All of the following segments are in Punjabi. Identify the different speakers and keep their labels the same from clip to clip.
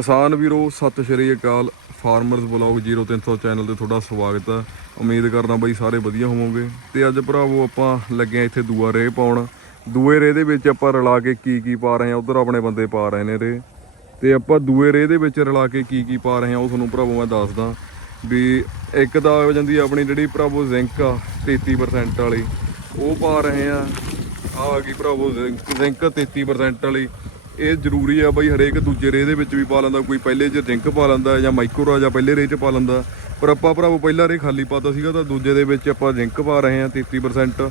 Speaker 1: ਕਿਸਾਨ ਵੀਰੋ, ਸਤਿ ਸ਼੍ਰੀ ਅਕਾਲ। ਫਾਰਮਰਸ ਬਲੌਗ 0300 ਚੈਨਲ ਤੇ ਤੁਹਾਡਾ ਸਵਾਗਤ ਹੈ। ਉਮੀਦ ਕਰਦਾ ਬਾਈ ਸਾਰੇ ਵਧੀਆ ਹੋਵੋਗੇ। ਤੇ ਅੱਜ ਭਰਾਵੋ, ਆਪਾਂ ਲੱਗੇ ਆ ਇੱਥੇ ਦੂਆ ਰੇ ਪਾਉਣ। ਦੂਏ ਰੇ ਦੇ ਵਿੱਚ ਆਪਾਂ ਰਲਾ ਕੇ ਕੀ ਕੀ ਪਾ ਰਹੇ ਆ ਉਧਰ ਆਪਣੇ ਬੰਦੇ ਪਾ ਰਹੇ ਨੇ ਰੇ ਤੇ ਆਪਾਂ ਦੂਏ ਰੇ ਦੇ ਵਿੱਚ ਰਲਾ ਕੇ ਕੀ ਕੀ ਪਾ ਰਹੇ ਆ ਉਹ ਤੁਹਾਨੂੰ ਭਰਾਵੋ ਮੈਂ ਦੱਸਦਾ। ਵੀ ਇੱਕ ਤਾਂ ਆ ਜਾਂਦੀ ਆਪਣੀ ਜਿਹੜੀ ਭਰਾਵੋ ਜ਼ਿੰਕ ਆ 33% ਵਾਲੀ। ਉਹ ਪਾ ਰਹੇ ਆ ਆ ਗਈ ਭਰਾਵੋ ਜ਼ਿੰਕ ਜ਼ਿੰਕ 33% ਵਾਲੀ। ਇਹ ਜ਼ਰੂਰੀ ਆ ਬਈ ਹਰੇਕ ਦੂਜੇ ਰੇ ਦੇ ਵਿੱਚ ਵੀ ਪਾ ਲੈਂਦਾ, ਕੋਈ ਪਹਿਲੇ ਚ ਜ਼ਿੰਕ ਪਾ ਲੈਂਦਾ ਜਾਂ ਮਾਈਕਰੋ ਜਾਂ ਪਹਿਲੇ ਰੇ ਚ ਪਾ ਲੈਂਦਾ। ਪਰ ਆਪਾਂ ਭਰਾਵੋ ਪਹਿਲਾ ਰੇ ਖਾਲੀ ਪਾਤਾ ਸੀਗਾ ਤਾਂ ਦੂਜੇ ਦੇ ਵਿੱਚ ਆਪਾਂ ਜ਼ਿੰਕ ਪਾ ਰਹੇ ਆ 33%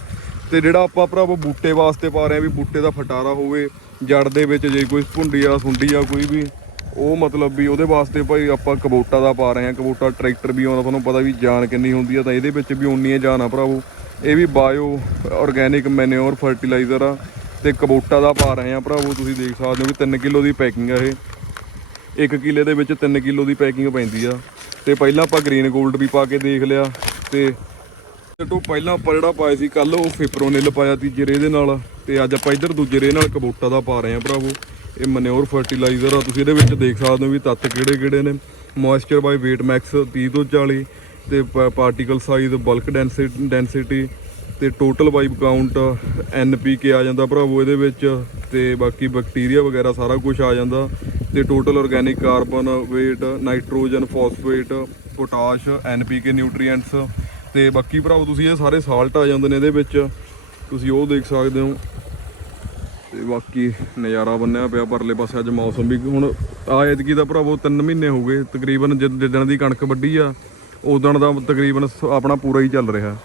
Speaker 1: ਤੇ ਜਿਹੜਾ ਆਪਾਂ ਭਰਾਵੋ ਬੂਟੇ ਵਾਸਤੇ ਪਾ ਰਹੇ ਆ ਵੀ ਬੂਟੇ ਦਾ ਫਟਾਰਾ ਹੋਵੇ, ਜੜ ਦੇ ਵਿੱਚ ਜੇ ਕੋਈ ਭੁੰਡੀ ਆ, ਸੁੰਡੀ ਆ, ਕੋਈ ਵੀ, ਉਹ ਮਤਲਬ ਵੀ ਉਹਦੇ ਵਾਸਤੇ ਭਾਈ ਆਪਾਂ ਕਬੋਟਾ ਦਾ ਪਾ ਰਹੇ ਆ ਕਬੋਟਾ ਟਰੈਕਟਰ ਵੀ ਆਉਂਦਾ, ਤੁਹਾਨੂੰ ਪਤਾ ਵੀ ਜਾਨ ਕਿੰਨੀ ਹੁੰਦੀ ਆ ਤਾਂ ਇਹਦੇ ਵਿੱਚ ਵੀ ਉਨੀ ਹੀ ਜਾਨ ਆ ਭਰਾਵੋ। ਇਹ ਵੀ ਬਾਇਓ ਆਰਗੈਨਿਕ ਮੈਨਿਓਰ ਫਰਟੀਲਾਈਜ਼ਰ ਆ। ਤੇ ਕਬੋਟਾ ਦਾ ਪਾ ਰਹੇ ਆ ਭਰਾਵੋ, ਤੁਸੀਂ ਦੇਖ ਸਕਦੇ ਹੋ ਵੀ 3 ਕਿਲੋ ਦੀ ਪੈਕਿੰਗ ਆ ਇਹ। 1 ਕਿਲੇ ਦੇ ਵਿੱਚ 3 ਕਿਲੋ ਦੀ ਪੈਕਿੰਗ ਪੈਂਦੀ ਆ। ਤੇ ਪਹਿਲਾਂ ਆਪਾਂ ਗ੍ਰੀਨ 골ਡ ਵੀ ਪਾ ਕੇ ਦੇਖ ਲਿਆ ਤੇ ਤੋਂ ਪਹਿਲਾਂ ਆਪਾਂ ਜਿਹੜਾ ਪਾਇਆ ਸੀ ਕੱਲ ਉਹ ਫਿਪਰੋਨਿਲ ਪਾਇਆ ਤੀਜੇ ਰੇ ਦੇ ਨਾਲ ਤੇ ਅੱਜ ਆਪਾਂ ਇੱਧਰ ਦੂਜੇ ਰੇ ਨਾਲ ਕਬੋਟਾ ਦਾ ਪਾ ਰਹੇ ਆ ਭਰਾਵੋ। ਇਹ ਮਨਿਓਰ ਫਰਟੀਲਾਈਜ਼ਰ ਆ, ਤੁਸੀਂ ਇਹਦੇ ਵਿੱਚ ਦੇਖ ਸਕਦੇ ਹੋ ਵੀ ਤੱਤ ਕਿਹੜੇ ਕਿਹੜੇ ਨੇ। ਮੋਇਸਚਰ ਬਾਈ weight max 30 ਤੋਂ 40 ਤੇ ਪਾਰਟੀਕਲ ਸਾਈਜ਼ ਬਲਕ ਡੈਂਸਿਟੀ ਤੇ ਟੋਟਲ ਵਾਈਬ ਕਾਊਂਟ ਐਨਪੀਕੇ ਆ ਜਾਂਦਾ ਭਰਾਵੋ ਇਹਦੇ ਵਿੱਚ ਤੇ ਬਾਕੀ ਬੈਕਟੀਰੀਆ ਵਗੈਰਾ ਸਾਰਾ ਕੁਝ ਆ ਜਾਂਦਾ ਤੇ total organic carbon weight nitrogen phosphate potash NPK nutrients ਤੇ ਬਾਕੀ ਭਰਾਵੋ ਤੁਸੀਂ ਇਹ ਸਾਰੇ ਸਾਲਟ ਆ ਜਾਂਦੇ ਨੇ ਇਹਦੇ ਵਿੱਚ। ਤੁਸੀਂ ਉਹ ਦੇਖ ਸਕਦੇ ਹੋ। ਤੇ ਬਾਕੀ ਨਜ਼ਾਰਾ ਬੰਨਿਆ ਪਿਆ ਪਰਲੇ ਪਾਸੇ ਅੱਜ ਮੌਸਮ ਵੀ ਹੁਣ ਆ ਐਤਕੀ ਦਾ ਭਰਾਵੋ 3 ਮਹੀਨੇ ਹੋ ਗਏ। ਤਕਰੀਬਨ ਜਿ- ਜਿੱਦਣ ਦੀ ਕਣਕ ਵੱਢੀ ਆ ਉਦਣ ਦਾ ਤਕਰੀਬਨ ਸ- ਆਪਣਾ ਪੂਰਾ ਹੀ ਚੱਲ ਰਿਹਾ।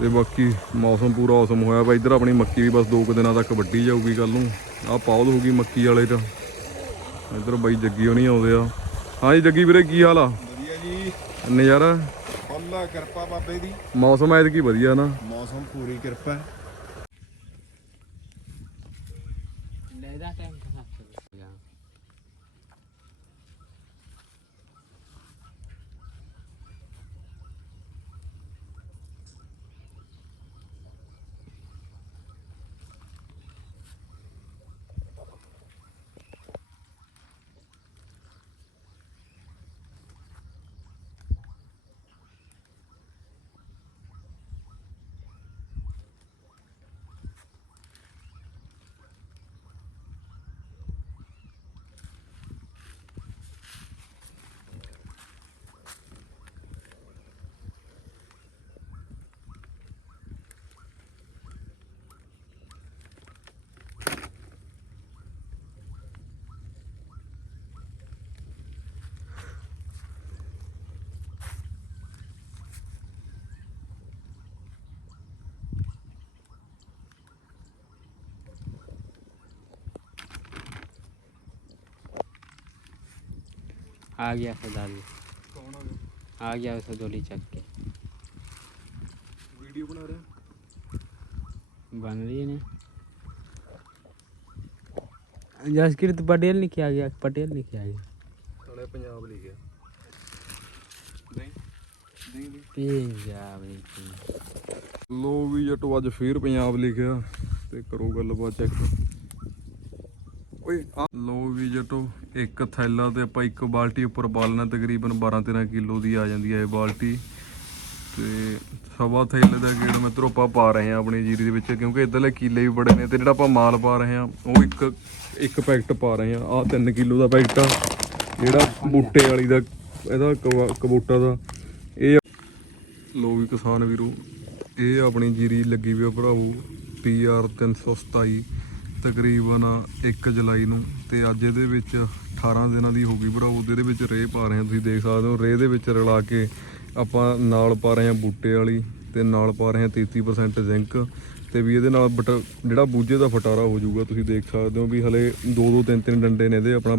Speaker 1: ਤੇ ਬਾਕੀ ਮੌਸਮ ਪੂਰਾ ਔਸਮ ਹੋਇਆ ਵਾ। ਇੱਧਰ ਆਪਣੀ ਮੱਕੀ ਵੀ ਬਸ ਦੋ ਕੁ ਦਿਨਾਂ ਤੱਕ ਵੱਢੀ ਜਾਊਗੀ ਕੱਲ ਨੂੰ। ਆਹ ਪੌਦ ਹੋਊਗੀ ਮੱਕੀ ਵਾਲੇ ਚ ਇੱਧਰ ਬਾਈ ਜੱਗੀ ਉਹ ਨਹੀਂ ਆਉਂਦੇ ਆ। ਹਾਂਜੀ ਜੱਗੀ ਵੀਰੇ ਕੀ ਹਾਲ ਆ?
Speaker 2: ਵਧੀਆ ਜੀ।
Speaker 1: ਨਜ਼ਾਰਾ?
Speaker 2: ਫੁੱਲ ਕਿਰਪਾ ਬਾਬੇ ਦੀ।
Speaker 1: ਮੌਸਮ ਐਤਕੀ ਵਧੀਆ ਨਾ।
Speaker 2: ਮੌਸਮ ਪੂਰੀ ਕਿਰਪਾ ਹੈ।
Speaker 3: ਲੈਦਾ ਟਾਈਮ ਕਹਾਂ ਚਲ ਗਿਆ आ गया सरदार जी
Speaker 1: ਕੌਣ ਆ ਗਿਆ
Speaker 3: आ गया उसे डोली चक के
Speaker 1: ਵੀਡੀਓ ਬਣਾ ਰਿਹਾ
Speaker 3: बन रही है ना जसकृत पटेल ने किया गया पटेल ने किया गया
Speaker 1: ਸਾਲੇ ਪੰਜਾਬ ਲਿਖਿਆ ਨਹੀਂ ਨਹੀਂ
Speaker 3: पंजाब एक
Speaker 1: ਲੋ ਵੀ ਜਟੋ ਅੱਜ ਫੇਰ ਪੰਜਾਬ ਲਿਖਿਆ ਤੇ ਕਰੋ ਗੱਲਬਾਤ ਚੈੱਕ ਓਏ ਲੋ ਵੀ ਜਟੋ, ਇੱਕ ਥੈਲਾ ਤੇ ਆਪਾਂ ਇੱਕ ਬਾਲਟੀ ਉੱਪਰ ਬਾਲਣਾ, ਤਕਰੀਬਨ 12 13 ਕਿਲੋ ਦੀ ਆ ਜਾਂਦੀ ਹੈ ਇਹ ਬਾਲਟੀ। ਤੇ ਸਵਾ ਥੈਲੇ ਦਾ ਗੇੜ ਮਿੱਤਰੋ ਆਪਾਂ ਪਾ ਰਹੇ ਹਾਂ ਆਪਣੀ ਜੀਰੀ ਦੇ ਵਿੱਚ, ਕਿਉਂਕਿ ਇਧਰਲੇ ਕੀਲੇ ਵੀ ਬੜੇ ਨੇ ਤੇ ਜਿਹੜਾ ਆਪਾਂ ਮਾਲ ਪਾ ਰਹੇ ਹਾਂ, ਉਹ ਇੱਕ ਇੱਕ ਪੈਕਟ ਪਾ ਰਹੇ ਹਾਂ। ਆ 3 ਕਿਲੋ ਦਾ ਪੈਕਟ ਆ, ਜਿਹੜਾ ਬੂਟੇ ਵਾਲੀ ਦਾ, ਇਹਦਾ ਕਵਾ- ਕਬੂਟਾ ਦਾ। ਇਹ ਲੋ ਵੀ ਕਿਸਾਨ ਵੀਰੋ, ਇਹ ਆਪਣੀ ਜੀਰੀ ਲੱਗੀ ਵੀ ਆ ਭਰਾਵੋ PR 327 ਤਕਰੀਬਨ 1 ਜੁਲਾਈ ਨੂੰ ਤੇ ਅੱਜ ਇਹਦੇ ਵਿੱਚ 18 ਦਿਨਾਂ ਦੀ ਹੋ ਗਈ ਭਰਾਵੋ ਤੇ ਇਹਦੇ ਵਿੱਚ ਰੇਹ ਪਾ ਰਹੇ ਹਾਂ ਤੁਸੀਂ ਦੇਖ ਸਕਦੇ ਹੋ, ਰੇਹ ਦੇ ਵਿੱਚ ਰਲਾ ਕੇ ਆਪਾਂ ਨਾਲ ਪਾ ਰਹੇ ਹਾਂ ਬੂਟੇ ਵਾਲੀ ਤੇ ਨਾਲ ਪਾ ਰਹੇ ਹਾਂ 33% ਜ਼ਿੰਕ ਤੇ ਵੀ ਇਹਦੇ ਨਾਲ ਬਟ ਜਿਹੜਾ ਬੂਝੇ ਦਾ ਫਟਾਰਾ ਹੋ ਜਾਊਗਾ ਤੁਸੀਂ ਦੇਖ ਸਕਦੇ ਹੋ ਵੀ ਹਲੇ ਦੋ ਦੋ ਤਿੰਨ ਤਿੰਨ ਡੰਡੇ ਨੇ ਇਹਦੇ ਆਪਣਾ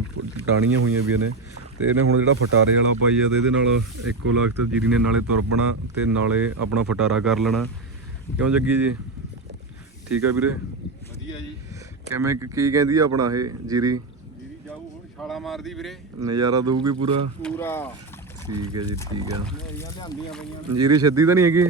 Speaker 1: ਟਾਣੀਆਂ ਹੋਈਆਂ ਵੀ ਨੇ ਤੇ ਇਹਨੇ ਹੁਣ ਜਿਹੜਾ ਫਟਾਰੇ ਵਾਲਾ ਪਾਈ ਆ ਤੇ ਇਹਦੇ ਨਾਲ ਇੱਕੋ ਲਖਤ ਜੀਰੀ ਨੇ ਨਾਲੇ ਤੁਰ ਪਣਾ ਤੇ ਨਾਲੇ ਆਪਣਾ ਫਟਾਰਾ ਕਰ ਲੈਣਾ। ਕਿਉਂ ਜੱਗੀ ਜੀ? ਠੀਕ ਆ ਵੀਰੇ?
Speaker 2: ਵਧੀਆ ਜੀ।
Speaker 1: ਕਿਵੇਂ ਕੀ ਕਹਿੰਦੀ ਆ ਆਪਣਾ ਇਹ ਜੀਰੀ?
Speaker 2: ਜੀਰੀ ਜਾਊ ਹੁਣ ਛਾਲਾ ਮਾਰਦੀ ਵੀਰੇ।
Speaker 1: ਨਜ਼ਾਰਾ ਦਊਗੀ ਪੂਰਾ?
Speaker 2: ਪੂਰਾ।
Speaker 1: ਠੀਕ ਹੈ ਜੀ ਠੀਕ ਆ
Speaker 2: ਨੇਰੀਆਂ ਲਿਆਂਦੀਆਂ ਪਈਆਂ ਨੇ।
Speaker 1: ਜੀਰੀ ਛੱਦੀ ਤਾਂ ਨਹੀਂ ਹੈਗੀ?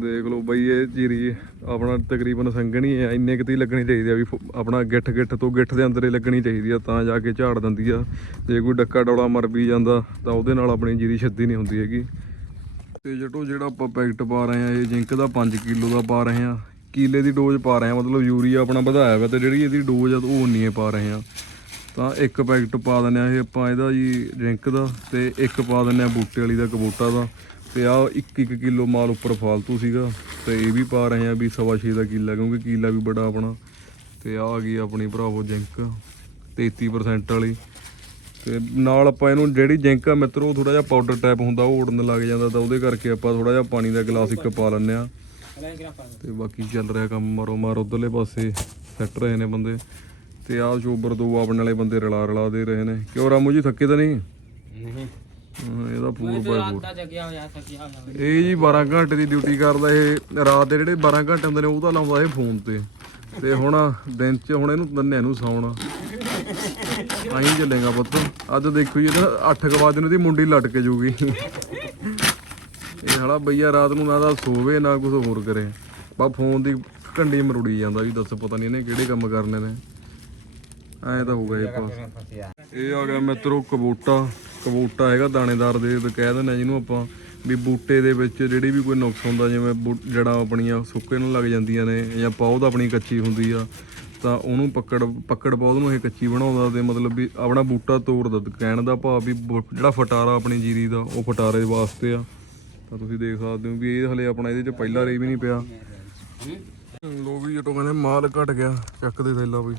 Speaker 1: ਦੇਖ ਲਓ ਬਈ ਇਹ ਜੀਰੀ ਆਪਣਾ ਤਕਰੀਬਨ ਸੰਘਣੀ ਹੈ ਇੰਨੇ ਕਿਤੇ ਲੱਗਣੀ ਚਾਹੀਦੀ ਆ ਵੀ ਆਪਣਾ ਗਿੱਠ ਗਿੱਠ ਤੋਂ ਗਿੱਠ ਦੇ ਅੰਦਰ ਹੀ ਲੱਗਣੀ ਚਾਹੀਦੀ ਆ ਤਾਂ ਜਾ ਕੇ ਝਾੜ ਦਿੰਦੀ ਆ। ਜੇ ਕੋਈ ਡੱਕਾ ਡੌਲਾ ਮਰ ਵੀ ਜਾਂਦਾ ਤਾਂ ਉਹਦੇ ਨਾਲ ਆਪਣੀ ਜੀਰੀ ਛੱਦੀ ਨਹੀਂ ਹੁੰਦੀ ਹੈਗੀ। ਤੇ ਜਟੋ ਜਿਹੜਾ ਆਪਾਂ ਪੈਕਟ ਪਾ ਰਹੇ ਆ ਇਹ ਜਿੰਕ ਦਾ 5 ਕਿਲੋ ਦਾ ਪਾ ਰਹੇ ਆ ਕਿਲੇ ਦੀ ਡੋਜ਼ ਪਾ ਰਹੇ ਆ ਮਤਲਬ ਯੂਰੀਆ ਆਪਣਾ ਵਧਾਇਆ ਵਾ ਤੇ ਜਿਹੜੀ ਇਹਦੀ ਡੋਜ਼ ਆ, ਉਹ ਉਨੀ ਹੀ ਪਾ ਰਹੇ ਆ ਤਾਂ ਇੱਕ ਪੈਕਟ ਪਾ ਦਿੰਦੇ ਆ ਇਹ ਆਪਾਂ ਇਹਦਾ ਜੀ ਜਿੰਕ ਦਾ ਤੇ ਇੱਕ ਪਾ ਦਿੰਦੇ ਆ ਬੂਟੇ ਵਾਲੀ ਦਾ ਕਬੂਟਾ ਦਾ। ਤੇ ਆ 1-1 ਕਿਲੋ ਮਾਲ ਉੱਪਰ ਫਾਲਤੂ ਸੀਗਾ ਤੇ ਇਹ ਵੀ ਪਾ ਰਹੇ ਆ ਵੀ ਸਵਾ ਛੇ ਦਾ ਕਿੱਲਾ, ਕਿਉਂਕਿ ਕਿੱਲਾ ਵੀ ਬੜਾ ਆਪਣਾ। ਤੇ ਆ ਆ ਗਈ ਆਪਣੀ ਭਰਾਵੋ ਜਿੰਕ 33% ਵਾਲੀ। ਤੇ ਨਾਲ ਆਪਾਂ ਇਹਨੂੰ ਜਿਹੜੀ ਜਿੰਕ ਆ, ਮਿੱਤਰੋ ਥੋੜਾ ਜਿਹਾ ਪਾਊਡਰ ਟਾਈਪ ਹੁੰਦਾ, ਉਹ ਉੜਨ ਲੱਗ ਜਾਂਦਾ ਤਾਂ ਉਹਦੇ ਕਰਕੇ ਆਪਾਂ ਥੋੜਾ ਜਿਹਾ ਪਾਣੀ ਦਾ ਗਲਾਸ ਇੱਕ ਪਾ ਲੈਂਦੇ ਆ ਤੇ ਬਾਕੀ ਚੱਲ ਰਿਹਾ ਕੰਮ ਮਾਰੋ ਮਾਰ ਉਧਰਲੇ ਪਾਸੇ ਸੈੱਟ ਰਹੇ ਨੇ ਬੰਦੇ। ਤੇ ਆਹ ਸ਼ੋਬਰ ਦੋ ਆਪਣੇ ਵਾਲੇ ਬੰਦੇ ਰਲਾ ਰਲਾ ਦੇ ਰਹੇ ਨੇ। ਕਿਉਂ ਰਾਮੂ ਜੀ ਥੱਕੇ ਤਾਂ ਨਹੀਂ?
Speaker 3: ਨਹੀਂ।
Speaker 1: ਇਹਦਾ ਪੂਰ ਬਾਈ ਪੂਰ
Speaker 3: ਤਾਂ ਜਗਿਆ ਹੋਇਆ ਥੱਕਿਆ ਹੋਇਆ।
Speaker 1: ਇਹ ਜੀ 12 ਘੰਟੇ ਦੀ ਡਿਊਟੀ ਕਰਦਾ ਇਹ। ਰਾਤ ਦੇ ਜਿਹੜੇ 12 ਘੰਟੇ ਹੁੰਦੇ ਨੇ ਉਹ ਤਾਂ ਲਾਉਂਦਾ ਇਹ ਫੋਨ ਤੇ। ਤੇ ਹੁਣ ਦਿਨ 'ਚ ਹੁਣ ਇਹਨੂੰ ਦੰਨਿਆਂ ਨੂੰ ਸੌਣਾ। ਆਈ ਚੱਲੇਗਾ ਪੁੱਤ। ਅੱਜ ਦੇਖੋ ਜੀ ਇਹਦਾ 8 ਕੁ ਵਜੇ ਨੂੰ ਦੀ ਮੁੰਡੀ ਲਟਕ ਜੂਗੀ। ਇਹ ਹਲਾ ਬਈਆ ਰਾਤ ਨੂੰ ਨਾ ਤਾਂ ਸੋਵੇ, ਨਾ ਕੁਝ ਹੋਰ ਕਰੇ। ਬਾ ਫੋਨ ਦੀ ਘੰਡੀ ਮਰੁੜੀ ਜਾਂਦਾ ਵੀ ਦੱਸ ਪਤਾ ਨਹੀਂ ਇਹਨੇ ਕਿਹੜੇ ਕੰਮ ਕਰਨੇ ਨੇ। ਐਂ ਤਾਂ ਹੋਊਗਾ ਇਹ ਪਾਸ ਇਹ ਆ ਗਿਆ ਮਿੱਤਰੋ ਕਬੂਟਾ। ਕਬੂਟਾ ਹੈਗਾ ਦਾਣੇਦਾਰ ਦੇ ਕਹਿ ਦਿੰਦੇ ਆ ਜਿਹਨੂੰ ਆਪਾਂ ਵੀ ਬੂਟੇ ਦੇ ਵਿੱਚ ਜਿਹੜੀ ਵੀ ਕੋਈ ਨੁਕਸ ਹੁੰਦਾ, ਜਿਵੇਂ ਬੂ- ਜੜ੍ਹਾਂ ਆਪਣੀਆਂ ਸੁੱਕੇ ਨੂੰ ਲੱਗ ਜਾਂਦੀਆਂ ਨੇ ਜਾਂ ਪੌਦ ਆਪਣੀ ਕੱਚੀ ਹੁੰਦੀ ਆ, ਤਾਂ ਉਹਨੂੰ ਪਕੜ ਪਕੜ ਪੌਦ ਨੂੰ ਇਹ ਕੱਚੀ ਬਣਾਉਂਦਾ ਤੇ ਮਤਲਬ ਵੀ ਆਪਣਾ ਬੂਟਾ ਤੋੜਦਾ ਕਹਿਣ ਦਾ ਭਾਵ ਵੀ ਬੂ- ਜਿਹੜਾ ਫਟਾਰਾ ਆਪਣੀ ਜੀਰੀ ਦਾ, ਉਹ ਫਟਾਰੇ ਵਾਸਤੇ ਆ। ਤਾਂ ਤੁਸੀਂ ਦੇਖ ਸਕਦੇ ਹੋ ਵੀ ਇਹ ਹਲੇ ਆਪਣਾ ਇਹਦੇ ਚ ਪਹਿਲਾ ਰੇ ਵੀ ਨਹੀਂ ਪਿਆ। ਲੋ ਵੀ ਜਦੋਂ ਕਹਿੰਦੇ ਮਾਲ ਘਟ ਗਿਆ ਚੱਕ ਦੇ ਥੈਲਾ ਬਈ।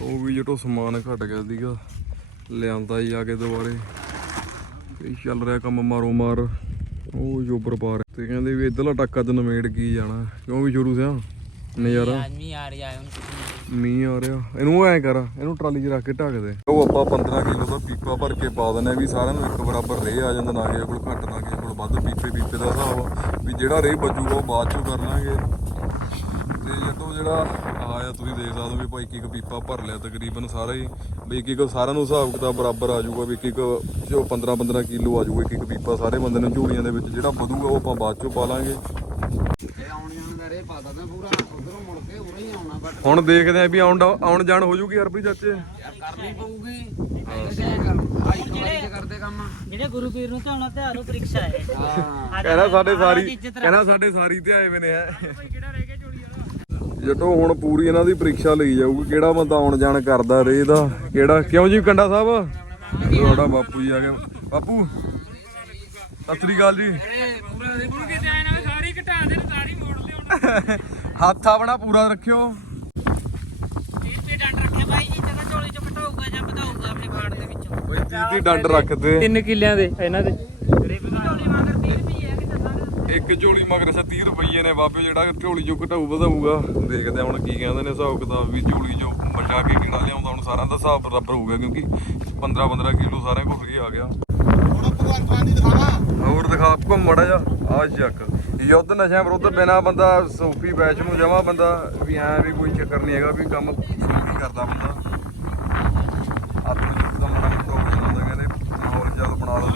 Speaker 1: ਲੋ ਵੀ ਜਦੋਂ ਸਮਾਨ ਘਟ ਗਿਆ ਸੀਗਾ ਲਿਆਂਦਾ ਹੀ ਆ ਕੇ ਦੁਬਾਰੇ। ਇਹ ਚੱਲ ਰਿਹਾ ਕੰਮ ਮਾਰੋ ਮਾਰ ਉਹ ਜੋਬਰ ਪਾਰ ਤੇ ਕਹਿੰਦੇ ਵੀ ਇਧਰਲਾ ਟੱਕਾ ਤੇ ਨਵੇੜ ਕੀ ਜਾਣਾ ਕਿਉਂ ਵੀ ਸ਼ੁਰੂ ਸਿਆ? ਨਜ਼ਾਰਾ। ਆ ਰਿਹਾ ਇਹਨੂੰ ਐ ਕਰ ਇਹਨੂੰ ਟਰਾਲੀ 'ਚ ਰੱਖ ਕੇ ਢੱਕ ਦੇ। ਉਹ ਆਪਾਂ 15 ਕਿਲੋ ਦਾ ਪੀਪਾ ਭਰ ਕੇ ਪਾ ਦਿੰਦੇ ਆ ਵੀ ਸਾਰਿਆਂ ਨੂੰ ਇੱਕ ਬਰਾਬਰ ਰੇ ਆ ਜਾਂਦਾ ਨਾ ਕਿਸੇ ਕੋਲ ਘੱਟ ਨਾ ਕਿਸੇ ਕੋਲ ਵੱਧ। ਪੀਪੇ ਪੀਪੇ ਦਾ ਹਿਸਾਬ ਵੀ ਜਿਹੜਾ ਰੇ ਬਚੂਗਾ ਉਹ ਬਾਅਦ 'ਚੋਂ ਕਰ ਲਾਂਗੇ। ਤੇ ਜਦੋਂ ਜਿਹੜਾ ਆਇਆ ਤੁਸੀਂ ਦੇਖ ਸਕਦੇ ਹੋ ਵੀ ਭਾਈ ਇੱਕ ਇੱਕ ਪੀਪਾ ਭਰ ਲਿਆ ਤਕਰੀਬਨ ਸਾਰਾ ਹੀ। ਵੀ ਇੱਕ ਇੱਕ ਸਾਰਿਆਂ ਨੂੰ ਹਿਸਾਬ ਕਿਤਾਬ ਬਰਾਬਰ ਆ ਜਾਊਗਾ ਵੀ ਇੱਕ ਇੱਕ ਜੋ 15 15 ਕਿਲੋ ਆ ਜਾਊਗਾ ਇੱਕ ਇੱਕ ਪੀਪਾ ਸਾਰੇ ਬੰਦੇ ਨੂੰ ਝੂੜੀਆਂ ਦੇ ਵਿੱਚ ਜਿਹੜਾ ਵਧੂਗਾ ਉਹ ਆਪਾਂ ਬਾਅਦ 'ਚੋਂ ਪਾ ਲਾਂਗੇ। ਹੁਣ ਦੇਖਦੇ ਆ ਵੀ ਆਉਣ ਦਾ- ਆਉਣ ਜਾਣ ਹੋ ਜੂਗੀ ਹਰਪ੍ਰੀਤ ਚਾਚੇ?
Speaker 3: ਕਰਨੀ ਪਊਗੀ। ਜਿਹੜੇ ਕਰਦੇ ਕੰਮ। ਜਿਹੜੇ ਗੁਰੂ ਪੀਰ ਨੂੰ ਧਿਆਉਣਾ ਧਿਆਨ ਨੂੰ ਪ੍ਰੀਖਿਆ ਹੈ।
Speaker 1: ਕਹਿੰਦਾ ਸਾਡੇ ਸਾਰੀ ਕਹਿੰਦਾ ਸਾਡੇ ਸਾਰੀ ਤੇ ਆਏ ਵੇ ਨੇ ਹੈ। ਜਟੋ ਹੁਣ ਪੂਰੀ ਇਹਨਾਂ ਦੀ ਪ੍ਰੀਖਿਆ ਲਈ ਜਾਊਗੀ। ਕਿਹੜਾ ਬੰਦਾ ਆਉਣ ਜਾਣ ਕਰਦਾ ਰੇ ਦਾ ਕਿਹੜਾ ਕਿਉਂ ਜੀ ਕੰਡਾ ਸਾਹਿਬ? ਤੁਹਾਡਾ ਬਾਪੂ ਜੀ ਆ ਗਿਆ। ਬਾਪੂ ਸਤਿ ਸ੍ਰੀ ਅਕਾਲ ਜੀ। ਹੱਥ ਆਪਣਾ ਪੂਰਾ ਰੱਖਿਓ। ਬਈ 30 ਦੀ ਡੰਡ ਰੱਖਦੇ।
Speaker 3: 3 ਕਿੱਲਿਆਂ ਦੇ ਇਹਨਾਂ ਦੇ।
Speaker 1: ਇੱਕ ਝੋਲੀ ਮਗਰ 30 ਰੁਪਏ ਨੇ ਬਾਬੇ ਜਿਹੜਾ ਝੋਲੀ ਜੋ ਘਟਾਊ ਵਧਾਊਗਾ। ਦੇਖਦੇ ਆ ਹੁਣ ਕੀ ਕਹਿੰਦੇ ਨੇ ਹਿਸਾਬ ਕਿਤਾਬ ਵੀ ਝੋਲੀ ਜੋ ਬਚਾ ਕੇ ਕਿਹੜਾ ਲਿਆਉਂਦਾ ਹੁਣ ਸਾਰਿਆਂ ਦਾ ਹਿਸਾਬ ਬਰਾਬਰ ਹੋਊਗਾ ਕਿਉਂਕਿ 15 15 ਕਿਲੋ ਸਾਰਿਆਂ ਕੋਲ ਹੀ ਆ ਗਿਆ। ਹੋਰ ਦਿਖਾ ਘੁੰਮੜਾ ਜਾ ਆ ਚੱਕ। ਯੁੱਧ ਨਸ਼ਿਆਂ ਵਿਰੁੱਧ ਬਿਨਾ ਬੰਦਾ ਸੂਫੀ ਬੈਚ ਨੂੰ ਜਮਾ ਬੰਦਾ ਵੀ ਐ ਵੀ ਕੋਈ ਚੱਕਰ ਨਹੀਂ ਹੈਗਾ ਵੀ ਕੰਮ ਸੂਫੀ ਕਰਦਾ ਬੰਦਾ। ਆਪਣੇ ਯੁੱਧ ਦਾ ਮਾੜਾ ਮੋਟਾ ਹੋ ਕਹਿੰਦੇ, ਮਾਹੌਲ ਚੱਲ ਬਣਾ ਲਓ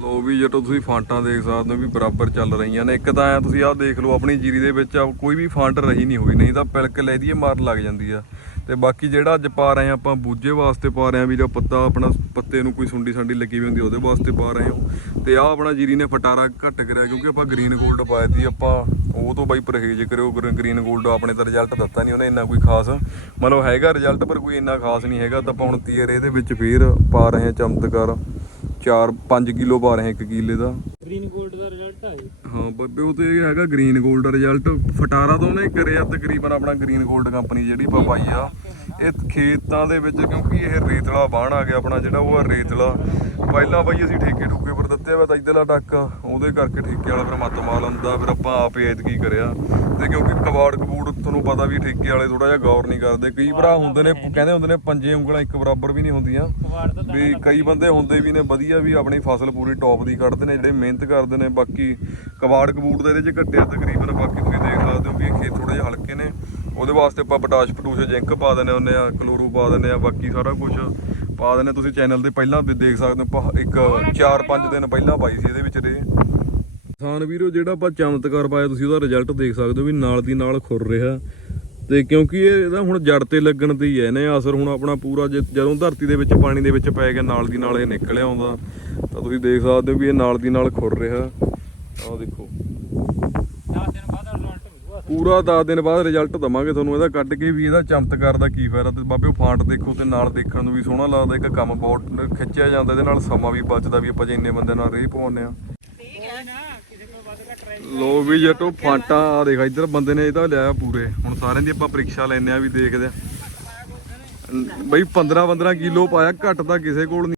Speaker 1: ਲੋ ਵੀ ਜਟੋ ਤੁਸੀਂ ਫਾਂਟਾਂ ਦੇਖ ਸਕਦੇ ਹੋ ਵੀ ਬਰਾਬਰ ਚੱਲ ਰਹੀਆਂ ਨੇ। ਇੱਕ ਤਾਂ ਐ ਤੁਸੀਂ ਆਹ ਦੇਖ ਲਓ, ਆਪਣੀ ਜੀਰੀ ਦੇ ਵਿੱਚ ਕੋਈ ਵੀ ਫਾਂਟ ਰਹੀ ਨਹੀਂ ਹੋਈ, ਨਹੀਂ ਤਾਂ ਪਿਲਕ ਲੈ ਦੀਏ ਮਾਰ ਲੱਗ ਜਾਂਦੀ ਆ। ਤੇ ਬਾਕੀ ਜਿਹੜਾ ਅੱਜ ਪਾ ਰਹੇ ਆ ਆਪਾਂ, ਬੂਝੇ ਵਾਸਤੇ ਪਾ ਰਹੇ ਆ ਵੀ ਜੋ ਪੱਤਾ ਆਪਣਾ ਪੱਤੇ ਨੂੰ ਕੋਈ ਸੁੰਡੀ ਸੰਡੀ ਲੱਗੀ ਵੀ ਹੁੰਦੀ ਉਹਦੇ ਵਾਸਤੇ ਪਾ ਰਹੇ ਹਾਂ। ਤੇ ਆਹ ਆਪਣਾ ਜੀਰੀ ਨੇ ਫਟਾਰਾ ਘੱਟ ਕਰਿਆ ਕਿਉਂਕਿ ਆਪਾਂ ਗ੍ਰੀਨ ਗੋਲਡ ਪਾਇਆ ਸੀ ਆਪਾਂ ਉਹ ਤੋਂ ਬਾਈ ਪਰਹੇਜ ਕਰਿਓ ਗ੍ਰੀਨ ਗੋਲਡ ਆਪਣੇ ਤਾਂ ਰਿਜ਼ਲਟ ਦਿੱਤਾ ਨਹੀਂ ਉਹਨੇ ਇੰਨਾ ਕੋਈ ਖਾਸ। ਮਤਲਬ ਹੈਗਾ ਰਿਜ਼ਲਟ ਪਰ ਕੋਈ ਇੰਨਾ ਖਾਸ ਨਹੀਂ ਹੈਗਾ, ਤਾਂ ਆਪਾਂ ਹੁਣ ਤੀਰ ਇਹਦੇ ਵਿੱਚ ਫੇਰ ਪਾ ਰਹੇ ਹਾਂ ਚਮਤਕਾਰ 4 5 ਕਿਲੋ ਪਾ ਰਹੇ ਹਾਂ 1 ਕਿਲੇ ਦਾ।
Speaker 3: ਦਾ ਰਿਜ਼ਲਟ
Speaker 1: ਹਾਂ ਬੱਬੇ, ਉਹ ਤੇ ਇਹ ਹੈਗਾ ਗ੍ਰੀਨ 골ਡ ਰਿਜ਼ਲਟ ਫਟਾਰਾ ਤੋਂ ਉਹਨੇ ਕਰਿਆ ਤਕਰੀਬਨ ਆਪਣਾ ਗ੍ਰੀਨ 골ਡ ਕੰਪਨੀ ਜਿਹੜੀ ਆਪਾਂ ਆ। ਇਹ ਖੇਤਾਂ ਦੇ ਵਿੱਚ ਕਿਉਂਕਿ ਇਹ ਰੇਤਲਾ ਬਾਣ ਆ ਗਿਆ ਆਪਣਾ ਜਿਹੜਾ ਉਹ ਆ ਰੇਤਲਾ। ਪਹਿਲਾਂ ਬਾਈ ਅਸੀਂ ਠੇਕੇ ਠੁਕੇ ਪਰ ਦਿੱਤੇ ਵਾ ਤਾਂ ਇਧਰਲਾ ਟੱਕ ਉਹਦੇ ਕਰਕੇ ਠੇਕੇ ਵਾਲਾ ਫਿਰ ਮੱਤ ਮਾਲ ਹੁੰਦਾ ਫਿਰ ਆਪਾਂ ਆਪ ਹੀ ਐਤਕੀ ਕਰਿਆ। ਤੇ ਕਿਉਂਕਿ ਕਬਾੜ ਕਬੂੜ ਤੁਹਾਨੂੰ ਪਤਾ ਵੀ ਠੇਕੇ ਵਾਲੇ ਥੋੜਾ ਜਿਹਾ ਗੌਰ ਨਹੀਂ ਕਰਦੇ। ਕਈ ਭਰਾ ਹੁੰਦੇ ਨੇ ਕਹਿੰਦੇ ਹੁੰਦੇ ਨੇ ਪੰਜੇ ਉਂਗਲਾਂ ਇੱਕ ਬਰਾਬਰ ਵੀ ਨਹੀਂ ਹੁੰਦੀਆਂ। ਵੀ ਕਈ ਬੰਦੇ ਹੁੰਦੇ ਵੀ ਨੇ ਵਧੀਆ ਵੀ ਆਪਣੀ ਫਸਲ ਪੂਰੀ ਟੌਪ ਦੀ ਕੱਢਦੇ ਨੇ ਜਿਹੜੇ ਮਿਹਨਤ ਕਰਦੇ ਨੇ। ਬਾਕੀ ਕਬਾੜ ਕਬੂੜ ਦਾ ਇਹਦੇ ਚ ਘੱਟਿਆ ਤਕਰੀਬਨ ਬਾਕੀ ਤੁਸੀਂ ਦੇਖ ਸਕਦੇ ਹੋ ਵੀ ਇਹ ਖੇਤ ਥੋੜੇ ਜਿਹਾ ਹਲਕੇ ਨੇ। ਉਹਦੇ ਵਾਸਤੇ ਆਪਾਂ ਪਟਾਸ਼ ਪਟੂਸ਼ ਜਿੰਕ ਪਾ ਦਿੰਦੇ ਹੁੰਦੇ ਆ ਕਲੋਰੂ ਪਾ ਦਿੰਦੇ ਆ ਬਾਕੀ ਸਾਰਾ ਕੁਝ ਪਾ ਦਿੰਦੇ ਤੁਸੀਂ ਚੈਨਲ ਤੇ ਪਹਿਲਾਂ ਵੀ ਦੇਖ ਸਕਦੇ ਹੋ ਇੱਕ 4-5 ਦਿਨ ਪਹਿਲਾਂ ਪਾਈ ਸੀ ਇਹਦੇ ਵਿੱਚ ਰੇ। ਕਿਸਾਨ ਵੀਰੋ ਜਿਹੜਾ ਆਪਾਂ ਚਮਤਕਾਰ ਪਾਇਆ ਤੁਸੀਂ ਉਹਦਾ ਰਿਜ਼ਲਟ ਦੇਖ ਸਕਦੇ ਹੋ ਵੀ ਨਾਲ ਦੀ ਨਾਲ ਖੁਰ ਰਿਹਾ। ਤੇ ਕਿਉਂਕਿ ਇਹ ਇਹਦਾ ਹੁਣ ਜੜ ਤੇ ਲੱਗਣ ਤੇ ਹੀ ਹੈ ਇਹਨੇ ਅਸਰ ਹੁਣ ਆਪਣਾ ਪੂਰਾ ਜਦੋਂ ਧਰਤੀ ਦੇ ਵਿੱਚ ਪਾਣੀ ਦੇ ਵਿੱਚ ਪੈ ਗਿਆ ਨਾਲ ਦੀ ਨਾਲ ਇਹ ਨਿਕਲ ਆਉਂਦਾ। ਤਾਂ ਤੁਸੀਂ ਦੇਖ ਸਕਦੇ ਹੋ ਵੀ ਇਹ ਨਾਲ ਦੀ ਨਾਲ ਖੁਰ ਰਿਹਾ। ਆਹ ਦੇਖੋ
Speaker 3: 10 ਦਿਨ ਬਾਅਦ ਰਿਜ਼ਲਟ ਮਿਲੂਗਾ
Speaker 1: ਪੂਰਾ 10 ਦਿਨ ਬਾਅਦ ਰਿਜ਼ਲਟ ਦਵਾਂਗੇ ਤੁਹਾਨੂੰ, ਇਹਦਾ ਕੱਢ ਕੇ ਵੀ ਇਹਦਾ ਚਮਤਕਾਰ ਦਾ ਕੀ ਫਾਇਦਾ ਤੇ ਬਾਬੇ ਉਹ ਫਾਂਟ ਦੇਖੋ ਤੇ ਨਾਲ ਦੇਖਣ ਨੂੰ ਵੀ ਸੋਹਣਾ ਲੱਗਦਾ, ਇੱਕ ਕੰਮ ਬਹੁਤ ਖਿੱਚਿਆ ਜਾਂਦਾ, ਇਹਦੇ ਨਾਲ ਸਮਾਂ ਵੀ ਬਚਦਾ ਵੀ ਆਪਾਂ ਜੇ ਇੰਨੇ ਬੰਦੇ ਨਾਲ ਰੇਹ ਪਾਉਂਦੇ ਆ ਲੋ ਵੀ ਜਟੋ, ਫਾਂਟਾ ਆ ਦੇਖ, ਇੱਧਰ ਬੰਦੇ ਨੇ ਇਹਦਾ ਲਿਆ ਪੂਰੇ। ਹੁਣ ਸਾਰਿਆਂ ਦੀ ਆਪਾਂ ਪ੍ਰੀਖਿਆ ਲੈਨੇ ਆ ਵੀ ਦੇਖਦੇ ਆ ਬਈ 15 15 ਕਿਲੋ ਪਾਇਆ, ਘੱਟ ਤਾਂ ਕਿਸੇ ਕੋਲ ਨਹੀਂ